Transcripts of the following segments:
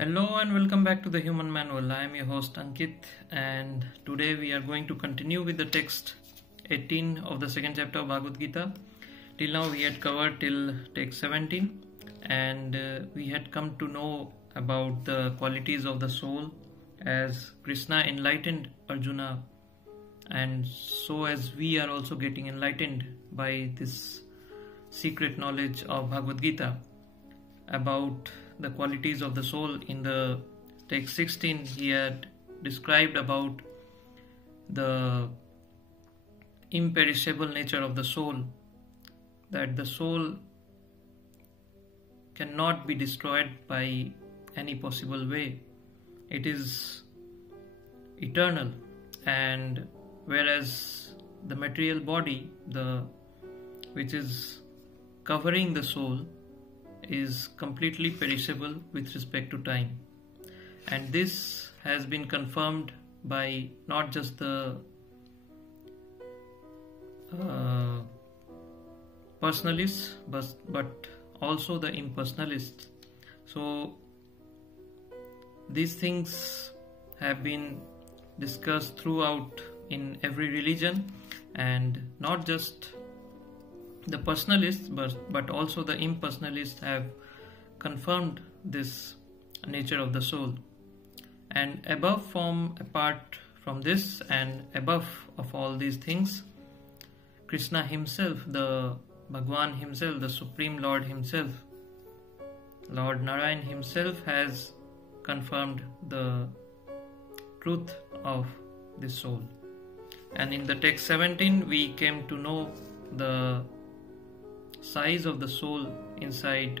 Hello and welcome back to the Human Manual. I am your host Ankit, and today we are going to continue with the text 18 of the second chapter of Bhagavad Gita. Till now we had covered till text 17, and we had come to know about the qualities of the soul as Krishna enlightened Arjuna, and so as we are also getting enlightened by this secret knowledge of Bhagavad Gita about the qualities of the soul. In the text 16 he had described about the imperishable nature of the soul, that the soul cannot be destroyed by any possible way. It is eternal, and whereas the material body, which is covering the soul, is completely perishable with respect to time. And this has been confirmed by not just the personalists but also the impersonalists. So these things have been discussed throughout in every religion, and not just the personalists but also the impersonalists have confirmed this nature of the soul. And apart from this, and above of all these things, Krishna himself, the Bhagwan himself, the Supreme Lord himself, Lord Narayan himself, has confirmed the truth of this soul. And in the text 17 we came to know the size of the soul inside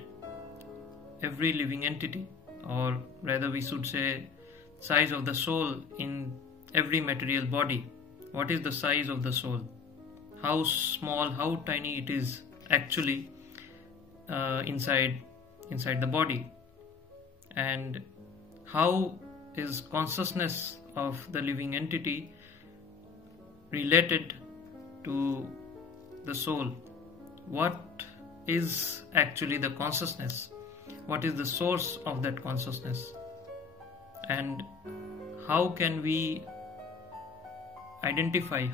every living entity, or rather we should say size of the soul in every material body. What is the size of the soul? How small, how tiny it is actually inside the body, and how is consciousness of the living entity related to the soul? What is actually the consciousness? What is the source of that consciousness? And how can we identify,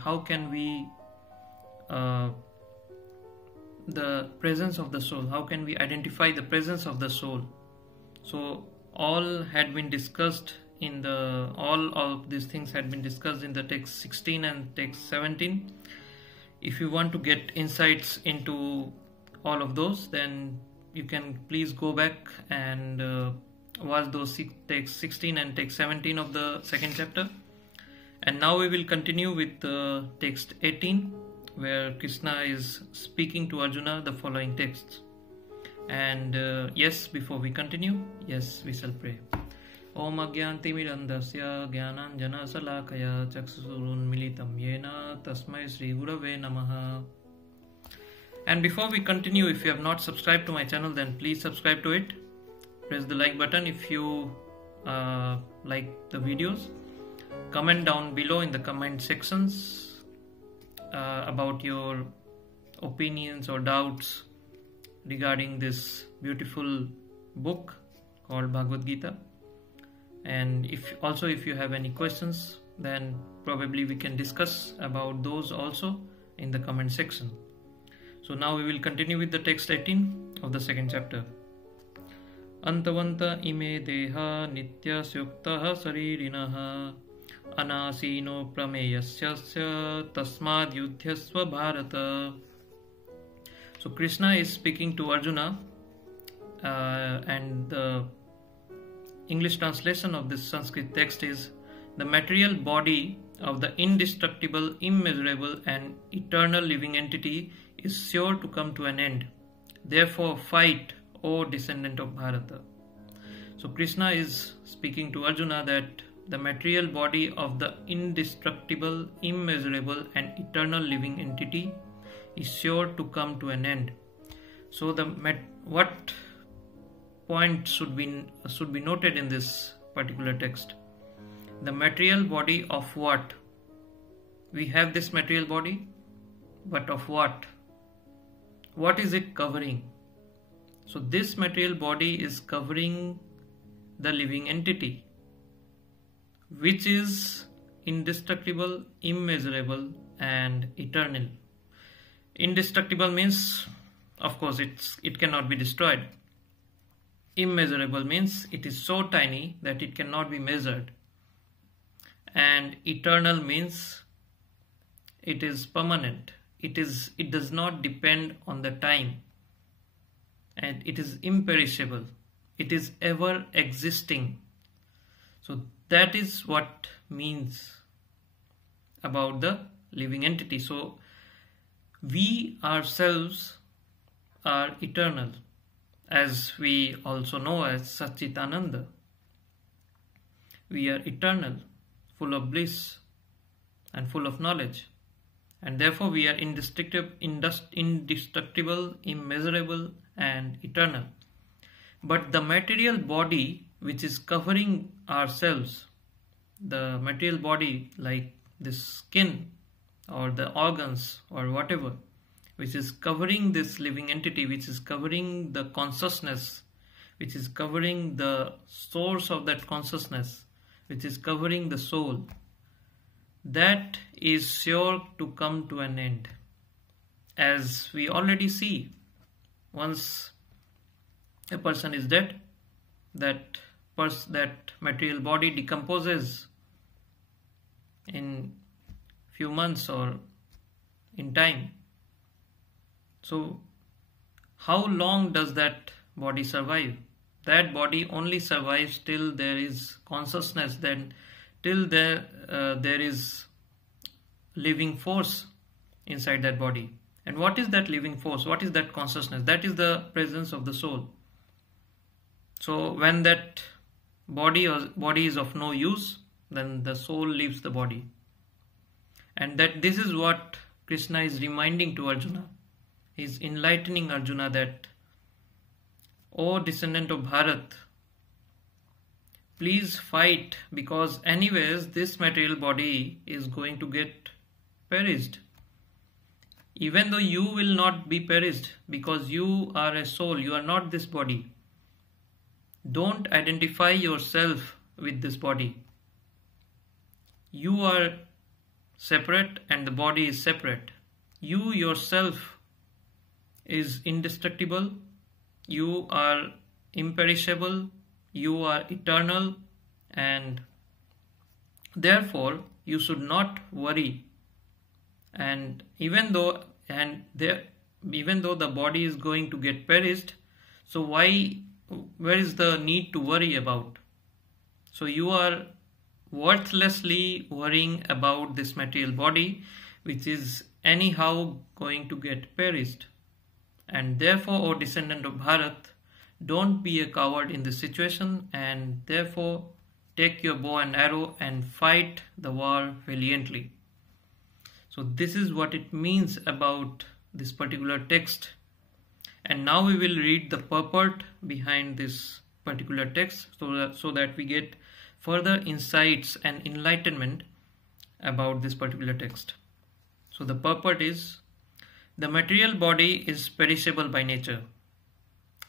the presence of the soul? How can we identify the presence of the soul? So all had been discussed all of these things had been discussed in the text 16 and text 17. If you want to get insights into all of those, then you can please go back and watch those text 16 and text 17 of the second chapter. And now we will continue with text 18, where Krishna is speaking to Arjuna the following texts. And before we continue, we shall pray. Om Agyantimirandasya Gyananjana Salakaya Chaksusurunmilitam Yena Tasmai Sri Gurave Namaha. And before we continue, if you have not subscribed to my channel, then please subscribe to it. Press the like button if you like the videos. Comment down below in the comment sections about your opinions or doubts regarding this beautiful book called Bhagavad Gita. And if you have any questions, then probably we can discuss about those also in the comment section. So now we will continue with the text 18 of the second chapter. Antavanta ime deha nitya syuktaha saririnaha anasino prameyasya tasmad yudhyasva bharata. So Krishna is speaking to Arjuna, and the English translation of this Sanskrit text is: the material body of the indestructible, immeasurable and eternal living entity is sure to come to an end. Therefore fight, O descendant of Bharata. So Krishna is speaking to Arjuna that the material body of the indestructible, immeasurable and eternal living entity is sure to come to an end. So what point should be noted in this particular text? The material body of what? We have this material body, but of what? What is it covering? So this material body is covering the living entity, which is indestructible, immeasurable, and eternal. Indestructible means, of course, it cannot be destroyed. Immeasurable means it is so tiny that it cannot be measured. And eternal means it is permanent. It does not depend on the time. And it is imperishable. It is ever existing. So that is what means about the living entity. So we ourselves are eternal, as we also know as Satchitananda. We are eternal, full of bliss and full of knowledge, and therefore we are indestructible, immeasurable, and eternal. But the material body which is covering ourselves, the material body like this skin or the organs or whatever, which is covering this living entity, which is covering the consciousness, which is covering the source of that consciousness, which is covering the soul, that is sure to come to an end. As we already see, once a person is dead, that material body decomposes in few months or in time. So how long does that body survive? That body only survives till there is consciousness, then till there is living force inside that body. And what is that living force? What is that consciousness? That is the presence of the soul. So when that body is of no use, then the soul leaves the body. And that this is what Krishna is reminding to Arjuna. He is enlightening Arjuna that, O descendant of Bharat, please fight, because anyways this material body is going to get perished. Even though you will not be perished, because you are a soul, you are not this body. Don't identify yourself with this body. You are separate and the body is separate. You yourself is indestructible, you are imperishable, you are eternal, and therefore you should not worry. And even though the body is going to get perished, so where is the need to worry about? So you are worthlessly worrying about this material body, which is anyhow going to get perished. And therefore, O descendant of Bharat, don't be a coward in this situation, and therefore take your bow and arrow and fight the war valiantly. So this is what it means about this particular text. And now we will read the purport behind this particular text, so that we get further insights and enlightenment about this particular text. So the purport is, the material body is perishable by nature.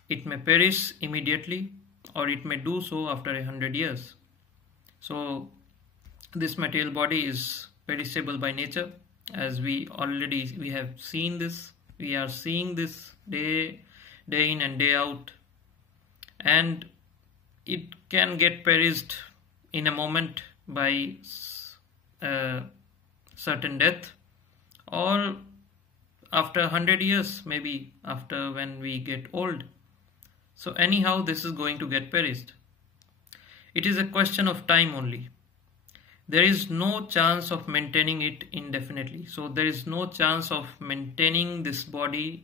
It may perish immediately, or it may do so after 100 years. So this material body is perishable by nature, as we have seen this. We are seeing this day in and day out, and it can get perished in a moment by certain death, or after 100 years, maybe after when we get old. So anyhow, this is going to get perished. It is a question of time only. There is no chance of maintaining it indefinitely. So there is no chance of maintaining this body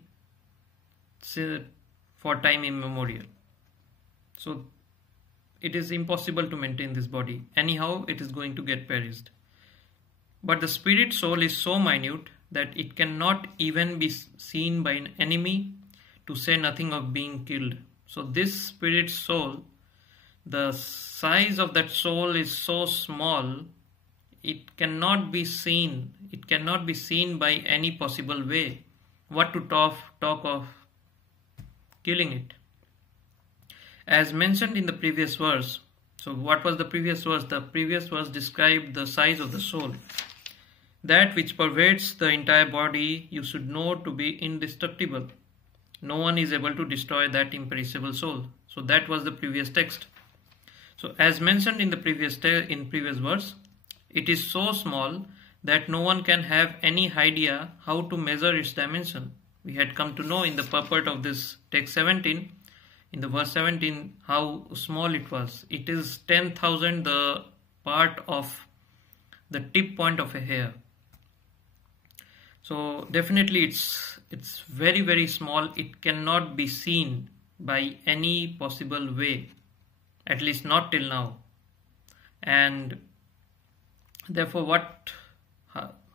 for time immemorial. So it is impossible to maintain this body. Anyhow, it is going to get perished. But the spirit soul is so minute that it cannot even be seen by an enemy, to say nothing of being killed. So this spirit soul, the size of that soul is so small, it cannot be seen. It cannot be seen by any possible way. What to talk of killing it. As mentioned in the previous verse, so what was the previous verse? The previous verse described the size of the soul. That which pervades the entire body you should know to be indestructible. No one is able to destroy that imperishable soul. So that was the previous text. So as mentioned in the previous verse, it is so small that no one can have any idea how to measure its dimension. We had come to know in the purport of this text 17, in the verse 17, how small it was. It is 10,000 the part of the tip point of a hair. So definitely it's very, very small. It cannot be seen by any possible way, at least not till now. And therefore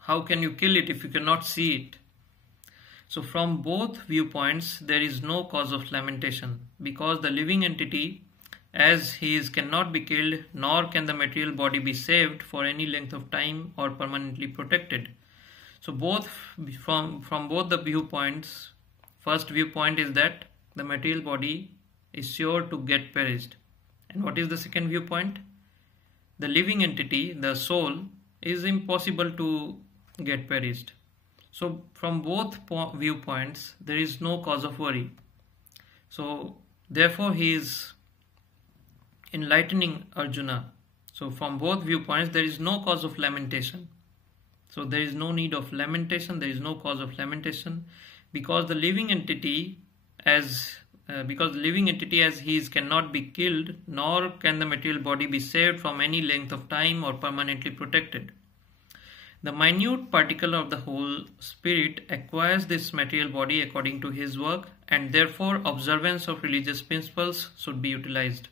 how can you kill it if you cannot see it? So from both viewpoints there is no cause of lamentation, because the living entity as he is cannot be killed, nor can the material body be saved for any length of time or permanently protected. So from both the viewpoints, first viewpoint is that the material body is sure to get perished. And what is the second viewpoint? The living entity, the soul, is impossible to get perished. So from both viewpoints, there is no cause of worry. So therefore he is enlightening Arjuna. So from both viewpoints, there is no cause of lamentation. So there is no need of lamentation, there is no cause of lamentation, because the living entity as he is cannot be killed, nor can the material body be saved from any length of time or permanently protected. The minute particle of the whole spirit acquires this material body according to his work, and therefore observance of religious principles should be utilized.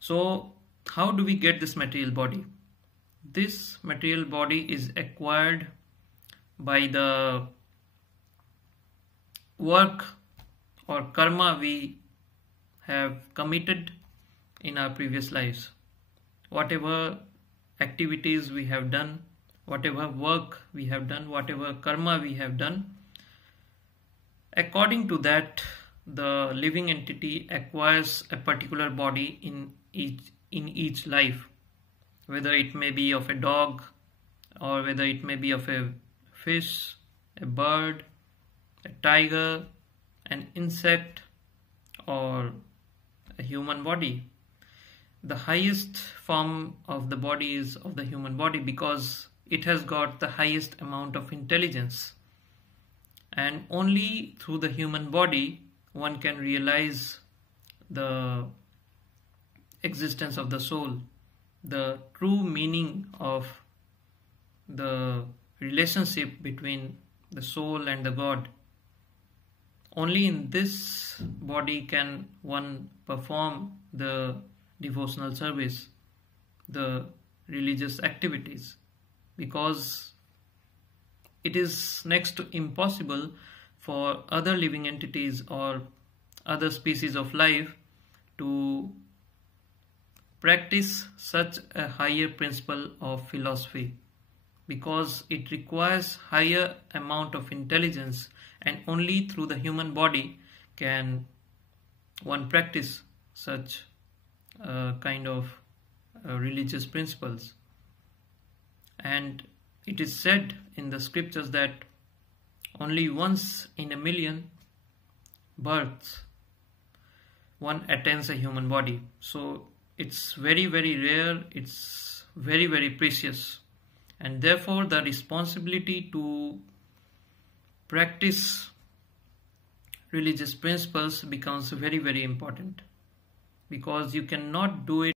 So how do we get this material body? This material body is acquired by the work or karma we have committed in our previous lives. Whatever activities we have done, whatever work we have done, whatever karma we have done, according to that the living entity acquires a particular body in each life, whether it may be of a dog, or whether it may be of a fish, a bird, a tiger, an insect, or a human body. The highest form of the body is of the human body, because it has got the highest amount of intelligence, and only through the human body one can realize the existence of the soul, the true meaning of the relationship between the soul and the God. Only in this body can one perform the devotional service, the religious activities, because it is next to impossible for other living entities or other species of life to practice such a higher principle of philosophy, because it requires higher amount of intelligence, and only through the human body can one practice such kind of religious principles. And it is said in the scriptures that only once in a million births one attains a human body. So it's very, very rare, it's very, very precious, and therefore the responsibility to practice religious principles becomes very, very important, because you cannot do it